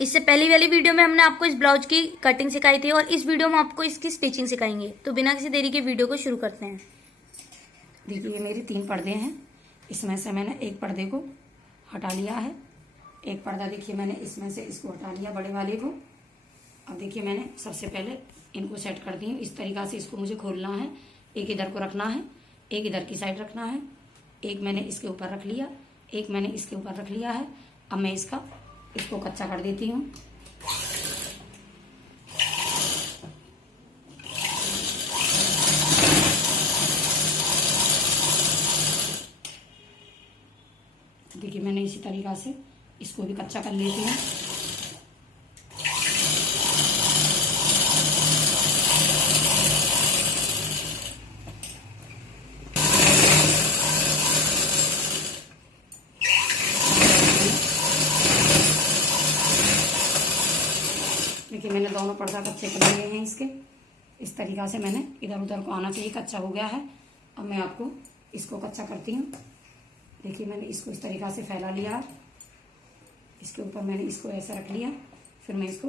इससे पहली वाली वीडियो में हमने आपको इस ब्लाउज की कटिंग सिखाई थी और इस वीडियो में आपको इसकी स्टिचिंग सिखाएंगे। तो बिना किसी देरी के वीडियो को शुरू करते हैं। देखिए, ये मेरे 3 पर्दे हैं। इसमें से मैंने एक पर्दे को हटा लिया है। एक पर्दा देखिए मैंने इसमें से इसको हटा लिया, बड़े वाले को। अब देखिए मैंने सबसे पहले इनको सेट कर दी हूँ। इस तरीक़ा से इसको मुझे खोलना है। एक इधर को रखना है, एक इधर की साइड रखना है। एक मैंने इसके ऊपर रख लिया, एक मैंने इसके ऊपर रख लिया है। अब मैं इसको कच्चा कर देती हूँ। देखिए मैंने इसी तरीक़ा से इसको भी कच्चा कर लेती हूँ। देखिए मैंने दोनों पर्दा कच्चे कर लिए हैं इसके। इस तरीक़ा से मैंने इधर उधर को आना चाहिए, कच्चा हो गया है। अब मैं आपको इसको कच्चा करती हूँ। देखिए मैंने इसको इस तरीक़ा से फैला लिया। इसके ऊपर मैंने इसको ऐसा रख लिया, फिर मैं इसको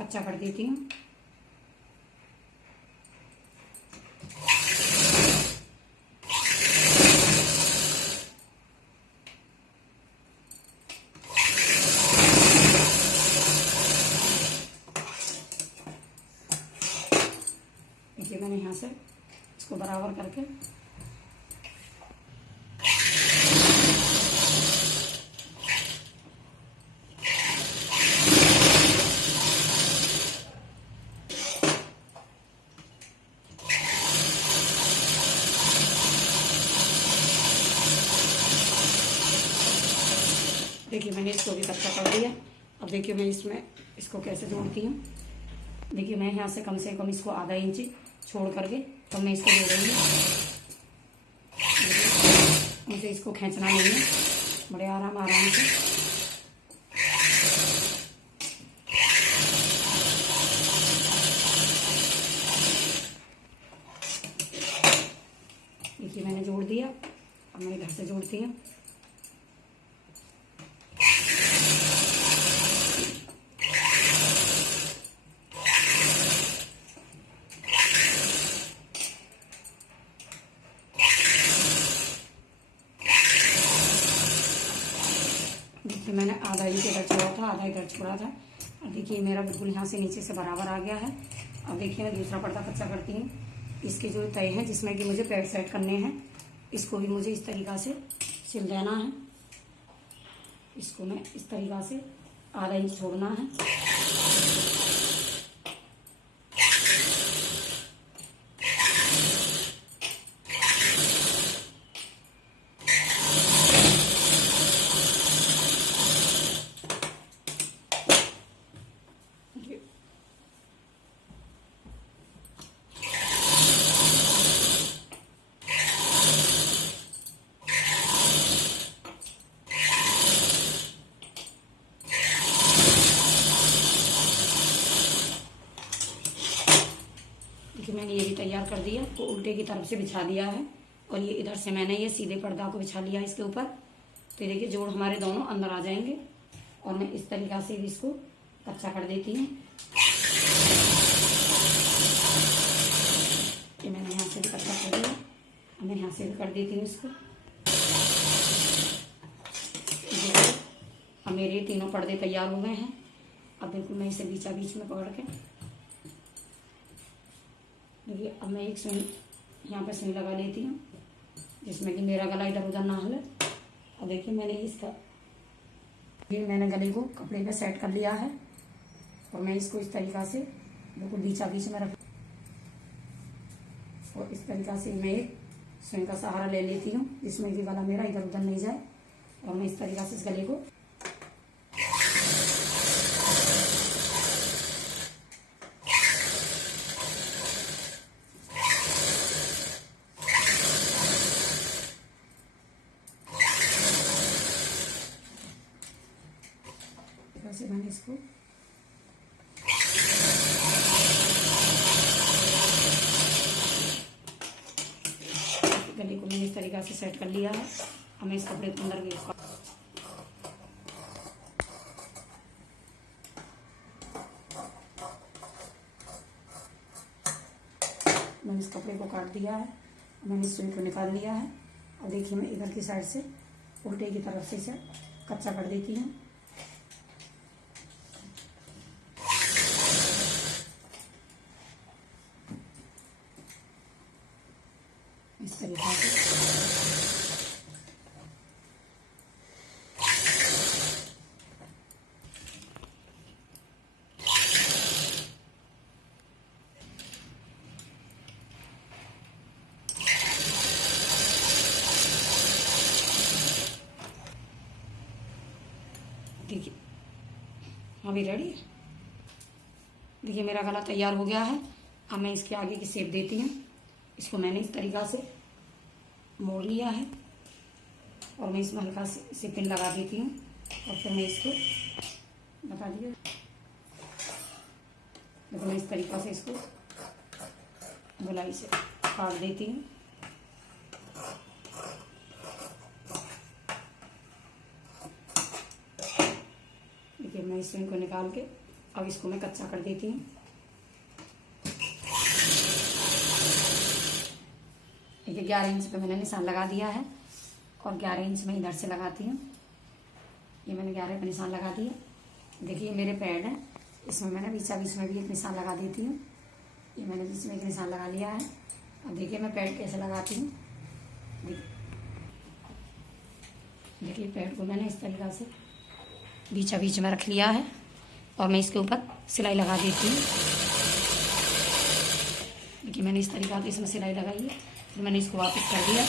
कच्चा कर देती हूँ। देखिए मैंने यहाँ से इसको बराबर करके देखिए मैंने इसको भी कच्चा कर दिया। अब देखिए मैं इसमें इसको कैसे जोड़ती हूँ। देखिए मैं यहाँ से कम इसको आधा इंच छोड़ करके तब मैं इसको जोड़ूंगी। मुझे इसको खींचना नहीं है, बड़े आराम से। देखिए मैंने जोड़ दिया। अब मैं इधर से जोड़ती हूँ। देखिए मैंने आधा इंच इधर छोड़ा था, आधा इधर छोड़ा था। और देखिए मेरा बिल्कुल यहाँ से नीचे से बराबर आ गया है। अब देखिए मैं दूसरा पर्दा कच्चा करती हूँ। इसके जो तय हैं जिसमें कि मुझे पैड सेट करने हैं, इसको भी मुझे इस तरीक़ा से सिल देना है। इसको मैं इस तरीक़ा से आधा इंच छोड़ना है। देखिए मैंने ये भी तैयार कर दिया, तो उल्टे की तरफ से बिछा दिया है। और ये इधर से मैंने ये सीधे पर्दा को बिछा लिया इसके ऊपर। तो ये देखिए जोड़ हमारे दोनों अंदर आ जाएंगे। और मैं इस तरीक़ा से भी इसको कच्चा कर देती हूँ। ये मैंने यहाँ से भी कच्चा कर दिया। अब मैं यहाँ से भी कर देती हूँ इसको। अब मेरे तीनों पर्दे तैयार हो गए हैं। अब बिल्कुल मैं इसे बीचा बीच में पकड़ के देखिए, अब मैं एक सुई यहाँ पर सुई लगा लेती हूँ, जिसमें कि मेरा गला इधर उधर ना हिले। और देखिए मैंने गले को कपड़े पे सेट कर लिया है। और मैं इसको इस तरीक़ा से बिल्कुल बीचा बीच में रख, और इस तरीक़ा से मैं एक सुई का सहारा ले लेती हूँ, जिसमें कि गला मेरा इधर उधर नहीं जाए। और मैं इस तरीक़ा से इस गले को से मैंने इसको गले को मैंने इस तरीक़ा से सेट कर लिया है। हमें इस कपड़े के अंदर भी इसका मैंने इस कपड़े को काट दिया है, मैंने इस सुई को निकाल लिया है। और देखिए मैं इधर की साइड से उल्टे की तरफ से इसे कच्चा कर देती हूँ। इस तरीके से देखिए अभी रेडी। देखिए मेरा गला तैयार हो गया है। अब मैं इसके आगे की शेप देती हूँ। इसको मैंने इस तरीक़ा से मोड़ लिया है और मैं इसमें हल्का से पिन लगा देती हूँ और फिर मैं इसको बता दिया। देखो मैं इस तरीक़ा से इसको गोलाई से काट देती हूँ। देखिए मैं इस सुई को निकाल के अब इसको मैं कच्चा कर देती हूँ। देखिए 11 इंच पे मैंने निशान लगा दिया है और 11 इंच में इधर से लगाती हूँ। ये मैंने 11 पे निशान लगा दिया। देखिए मेरे पैड है, इसमें मैंने बीच में भी एक निशान लगा देती हूँ। ये मैंने बीच में एक निशान लगा लिया है। अब देखिए मैं पैड कैसे लगाती हूँ। देखिए पैड को मैंने इस तरीक़ा से बीच में रख लिया है और मैं इसके ऊपर सिलाई लगा देती हूँ। देखिए मैंने इस तरीक़ा से इसमें सिलाई लगाई है, फिर मैंने इसको वापस कर दिया।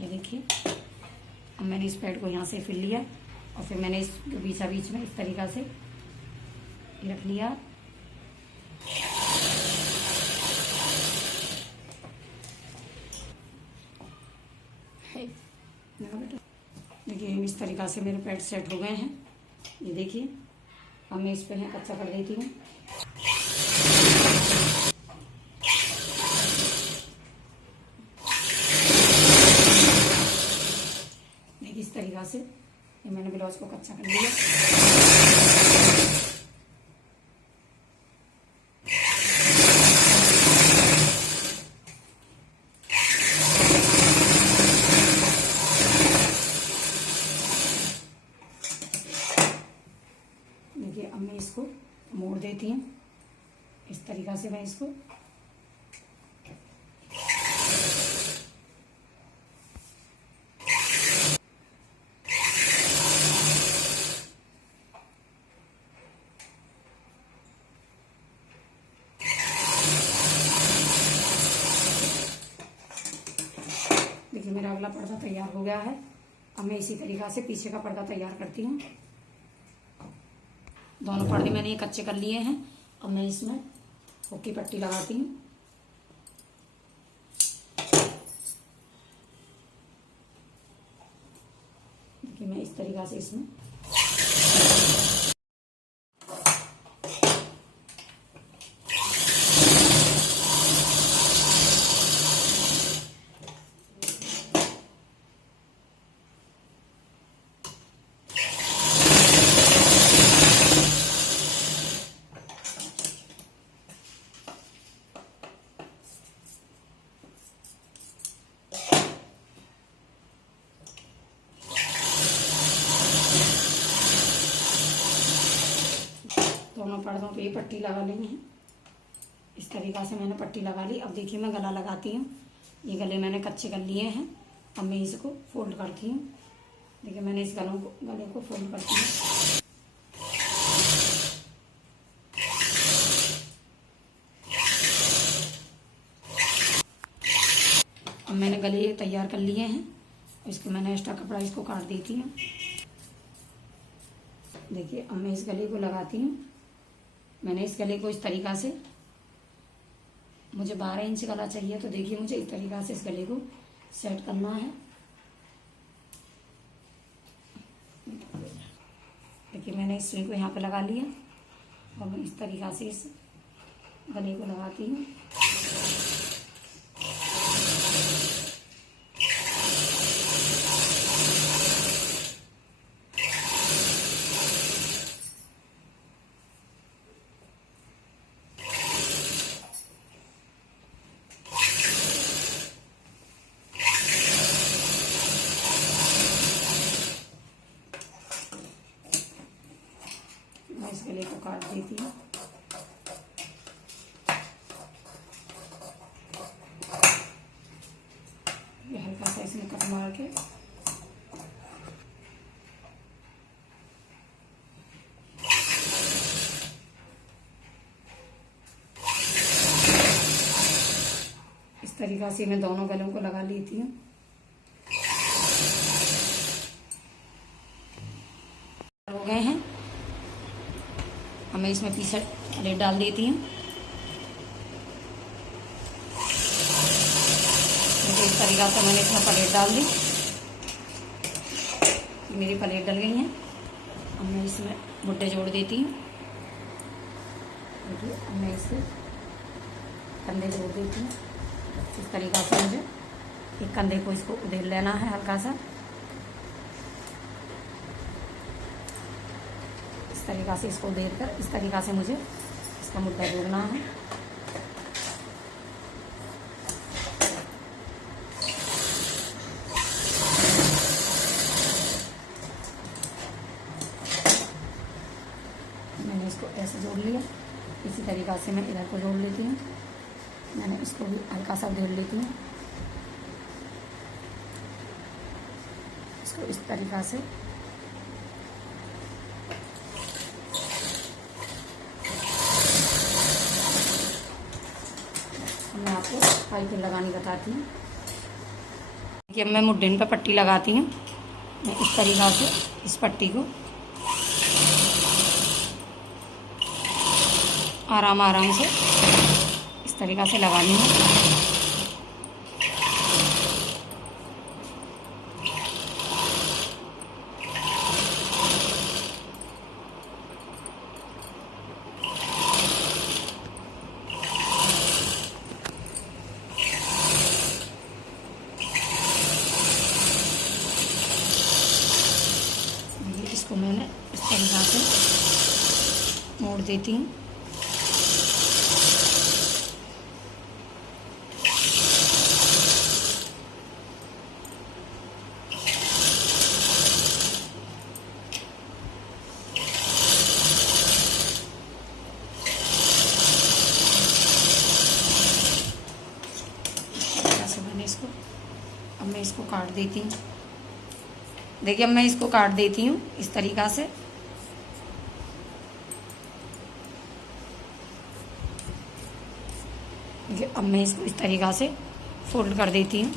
ये देखिए अब मैंने इस पैड को यहाँ से फिर लिया और फिर मैंने इसको बीच में इस तरीक़ा से रख लिया। देखिए इस तरीक़ा से मेरे पैड सेट हो गए हैं। ये देखिए अब मैं इस पे कच्चा कर देती हूँ। देखिए इस तरीक़ा से ये मैंने ब्लाउज को कच्चा कर लिया। देखिए अब मैं इसको मोड़ देती हूँ। इस तरीक़ा से मैं इसको देखिए मेरा अगला पर्दा तैयार हो गया है। अब मैं इसी तरीक़ा से पीछे का पर्दा तैयार करती हूँ। दोनों पर्दे मैंने ये कच्चे कर लिए हैं। अब मैं इसमें हुक की पट्टी लगाती हूँ। देखिए मैं इस तरीक़ा से इसमें दोनों पर्दों पे पट्टी लगा ली है। इस तरीक़ा से मैंने पट्टी लगा ली। अब देखिए मैं गला लगाती हूँ। ये गले मैंने कच्चे कर लिए हैं। अब मैं इसको फोल्ड करती हूँ। देखिए मैंने इस गले को फोल्ड करती हूँ। अब मैंने गले तैयार कर लिए हैं। इसको मैंने एक्स्ट्रा कपड़ा इसको काट देती हूँ। देखिए अब मैं इस गले को लगाती हूँ। मैंने इस गले को इस तरीक़ा से, मुझे 12 इंच गला चाहिए, तो देखिए मुझे इस तरीक़ा से इस गले को सेट करना है। देखिए मैंने इस सुई को यहाँ पे लगा लिया और मैं इस तरीक़ा से इस गले को लगाती हूँ। इस गले को काट देती हूँ। ये हल्का सा इसमें कट मार के इस तरीका से मैं दोनों गलों को लगा लेती हूँ। हो गए हैं। अब मैं इसमें पीछे प्लेट डाल देती हूँ। इस तरीका से मैंने इसमें प्लेट डाल दी। मेरी प्लेट डल गई है। अब मैं इसमें बुट्टे जोड़ देती हूँ। देखिए अब मैं इससे कंधे जोड़ देती हूँ। इस तरीका से मुझे एक कंधे को इसको उधेड़ लेना है हल्का सा। इस तरीका से इसको उधेड़ कर इस तरीका से मुझे इसका मुद्दा जोड़ना है। मैंने इसको ऐसे जोड़ लिया। इसी तरीका से मैं इधर को जोड़ लेती हूँ। मैंने इसको भी हल्का सा उधेड़ लेती हूँ। इसको इस तरीका से मैं आपको पाइपिंग लगानी बताती हूँ। देखिए मैं मुड्ढन पर पट्टी लगाती हूँ। मैं इस तरीका से इस पट्टी को आराम आराम से इस तरीका से लगानी है। इसको मैंने इस तरीका से मोड़ देती हूँ। इसको अब मैं इसको काट देती हूँ। देखिए अब मैं इसको काट देती हूँ इस तरीका से। देखिए अब मैं इसको इस तरीका से फोल्ड कर देती हूँ।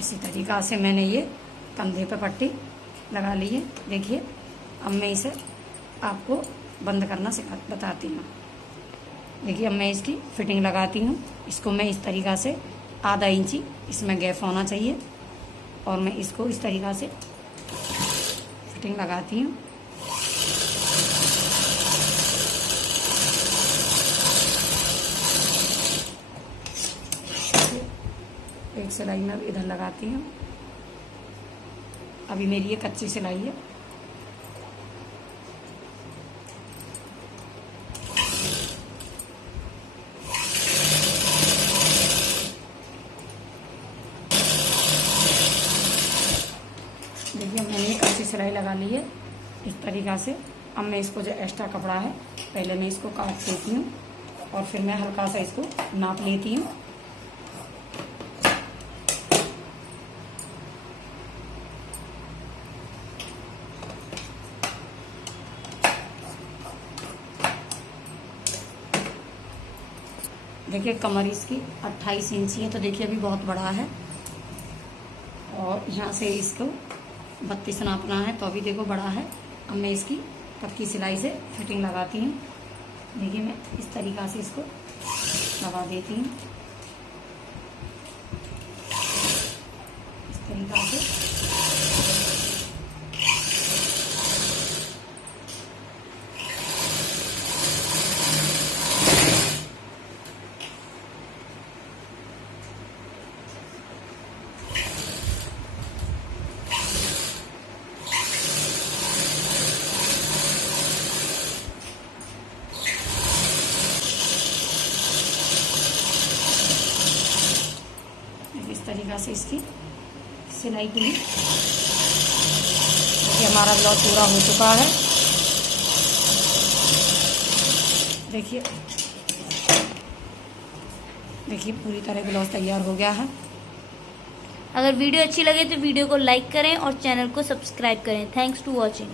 इसी तरीका से मैंने ये कंधे पे पट्टी लगा ली है। देखिए अब मैं इसे आपको बंद करना बताती हूँ। देखिए अब मैं इसकी फिटिंग लगाती हूँ। इसको मैं इस तरीका से आधा इंची इसमें गैप होना चाहिए और मैं इसको इस तरीका से फिटिंग लगाती हूँ। एक सिलाई में इधर लगाती हूँ। अभी मेरी ये कच्ची सिलाई है। देखिए मैंने ये कच्ची सिलाई लगा ली है इस तरीका से। अब मैं इसको जो एक्स्ट्रा कपड़ा है पहले मैं इसको काट देती हूँ और फिर मैं हल्का सा इसको नाप लेती हूँ। देखिए कमर इसकी 28 इंची है, तो देखिए अभी बहुत बड़ा है और यहाँ से इसको 32 नापना है, तो अभी देखो बड़ा है। अब मैं इसकी पक्की सिलाई से फिटिंग लगाती हूँ। देखिए मैं इस तरीक़ा से इसको लगा देती हूँ, इस तरीक़ा से। तरह से इसकी सिलाई पूरी। देखिए हमारा ब्लाउज पूरा हो चुका है। देखिए देखिए पूरी तरह ब्लाउज तैयार हो गया है। अगर वीडियो अच्छी लगे तो वीडियो को लाइक करें और चैनल को सब्सक्राइब करें। Thanks to watching.